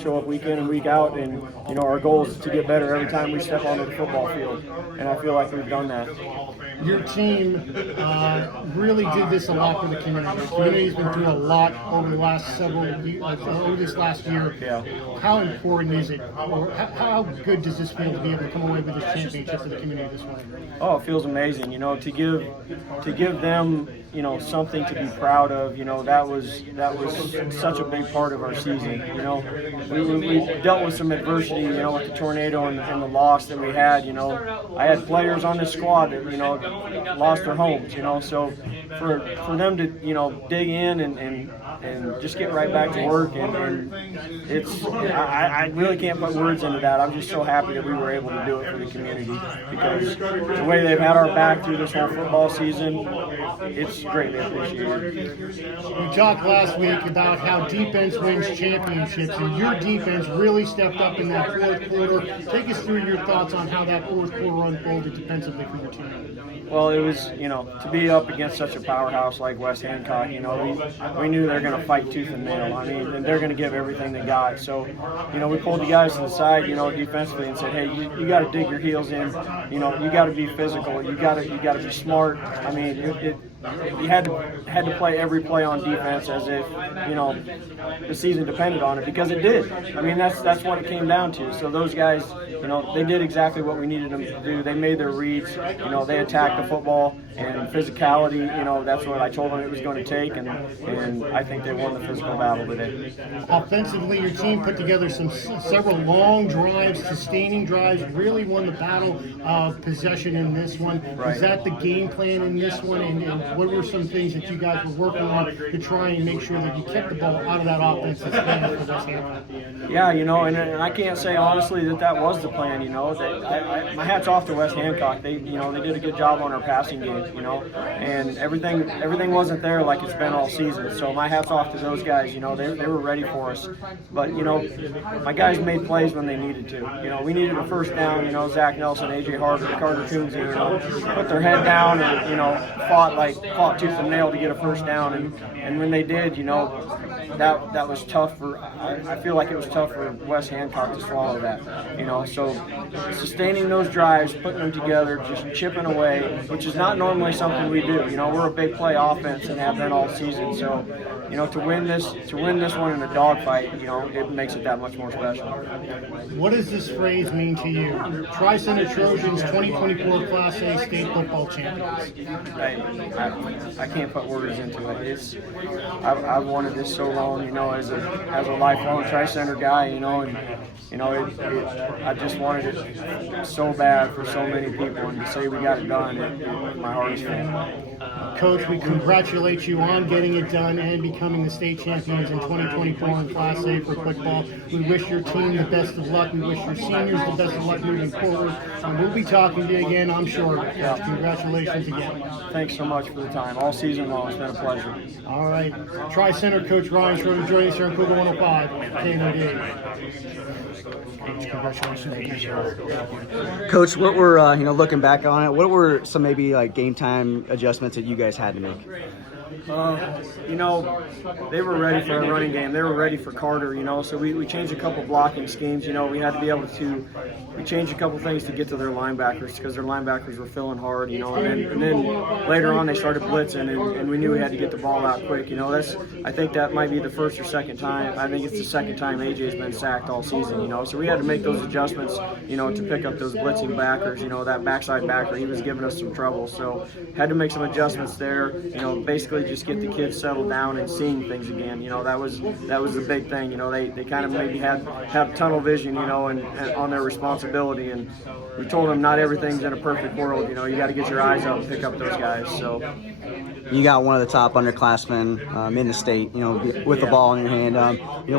show up week in and week out, and our goal is to get better every time we step onto the football field, and I feel like we've done that. Your team really did this a lot for the community. The community's been through a lot over the last over this last year. Yeah. How important is it, or how good does this feel to be able to come away with this championship for the community this way? Oh, it feels amazing. To give them something to be proud of. That was such a big part of our season. We dealt with some adversity. With the tornado and the loss that we had. I had players on this squad that lost their homes. So for them to dig in and just get right back to work, and I really can't put words into that. I'm just so happy that we were able to do it for the community, because the way they've had our back through this whole football season, it's greatly appreciated. We talked last week about how defense wins championships, and your defense really stepped up in that fourth quarter. Take us through your thoughts on how that fourth quarter unfolded defensively for your team. Well, it was, to be up against such a powerhouse like West Hancock, we knew they're going to fight tooth and nail. And they're going to give everything they got. So, we pulled the guys to the side, defensively, and said, hey, you got to dig your heels in. You got to be physical. You got to be smart. You had to play every play on defense as if the season depended on it, because it did. That's what it came down to. So those guys, they did exactly what we needed them to do. They made their reads. They attacked the football, and physicality. That's what I told them it was going to take, and I think they won the physical battle today. Offensively, your team put together several long drives, sustaining drives. Really won the battle of possession in this one. Right. Is that the game plan in this one? And what were some things that you guys were working on to try and make sure that you kept the ball out of that offensive plan for West Hancock? Yeah, and I can't say honestly that was the plan. My hat's off to West Hancock. They did a good job on our passing game. And everything wasn't there like it's been all season. So my hat's off to those guys. They were ready for us. But my guys made plays when they needed to. We needed a first down. Zach Nelson, AJ Harvey, Carter Coonsey, put their head down and fought tooth and nail to get a first down. And when they did, that was tough for. I feel like it was tough for West Hancock to swallow that. So sustaining those drives, putting them together, just chipping away, which is not normally something we do. We're a big play offense and have been all season. So, to win this one in a dogfight, it makes it that much more special. What does this phrase mean to you? Tri-Center Trojans 2024 Class A state football champions. I can't put words into it. I've wanted this so long, as a lifelong Tri-Center guy, and I just wanted it so bad for so many people, and to say we got it done, my heart is full. Coach, we congratulate you on getting it done and becoming the state champions in 2024 in Class A for football. We wish your team the best of luck. We wish your seniors the best of luck moving forward. And we'll be talking to you again, I'm sure. Congratulations again. Thanks so much for the time. All season long, it's been a pleasure. All right. Tri-Center Coach Ryan Schroder joining us here on Cougar 105, KMOD. Congratulations again. Coach, what were looking back on it, what were some maybe game time adjustments that you guys had to make? They were ready for a running game. They were ready for Carter, so we changed a couple blocking schemes. We had to be able to, we changed a couple things to get to their linebackers, because their linebackers were filling hard, and then later on they started blitzing, and we knew we had to get the ball out quick. I think that might be the first or second time. I think it's the second time AJ's been sacked all season, so we had to make those adjustments, to pick up those blitzing backers. That backside backer, he was giving us some trouble, so had to make some adjustments there. Basically just get the kids settled down and seeing things again. That was the big thing. They kind of maybe have tunnel vision, and on their responsibility. And we told them not everything's in a perfect world. You got to get your eyes out and pick up those guys. So you got one of the top underclassmen in the state, with the ball in your hand.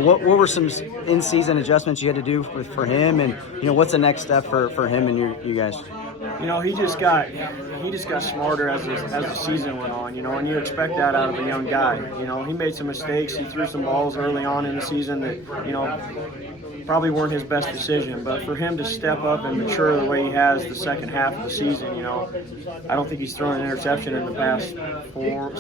What were some in-season adjustments you had to do for him, and what's the next step for him and you guys? You know, he just got smarter as the season went on, you know, and you expect that out of a young guy. You know, he made some mistakes. He threw some balls early on in the season that, you know, probably weren't his best decision, but for him to step up and mature the way he has the second half of the season, you know, I don't think he's thrown an interception in the past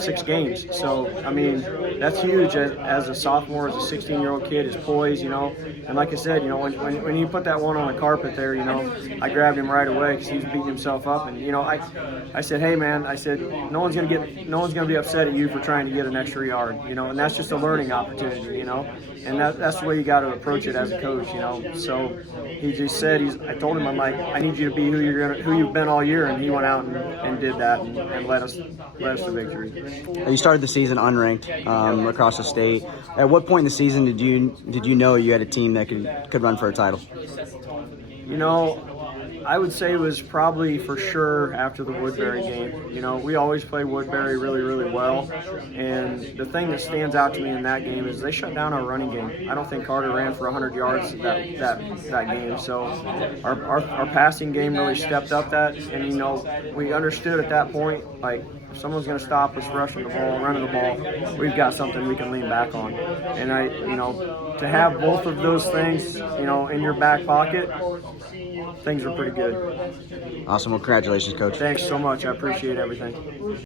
6 games. So, I mean, that's huge as a sophomore, as a 16-year-old kid, his poise, you know. And like I said, you know, when you put that one on the carpet there, you know, I grabbed him right away because he was beating himself up. And, you know, I said, hey, man, I said, no one's going to be upset at you for trying to get an extra yard, you know, and that's just a learning opportunity, you know. And that's the way you got to approach it as a coach, you know. So he just said, I told him, I'm like, I need you to be who you've been all year, and he went out and did that and led us to victory. You started the season unranked across the state. At what point in the season did you know you had a team that could run for a title? You know, I would say it was probably for sure after the Woodbury game. You know, we always play Woodbury really, really well. And the thing that stands out to me in that game is they shut down our running game. I don't think Carter ran for 100 yards that game. So our passing game really stepped up that. And, you know, we understood at that point, like, if someone's going to stop us rushing the ball, running the ball, we've got something we can lean back on. And you know, to have both of those things, you know, in your back pocket, things are pretty good. Awesome. Well, congratulations, Coach. Thanks so much. I appreciate everything.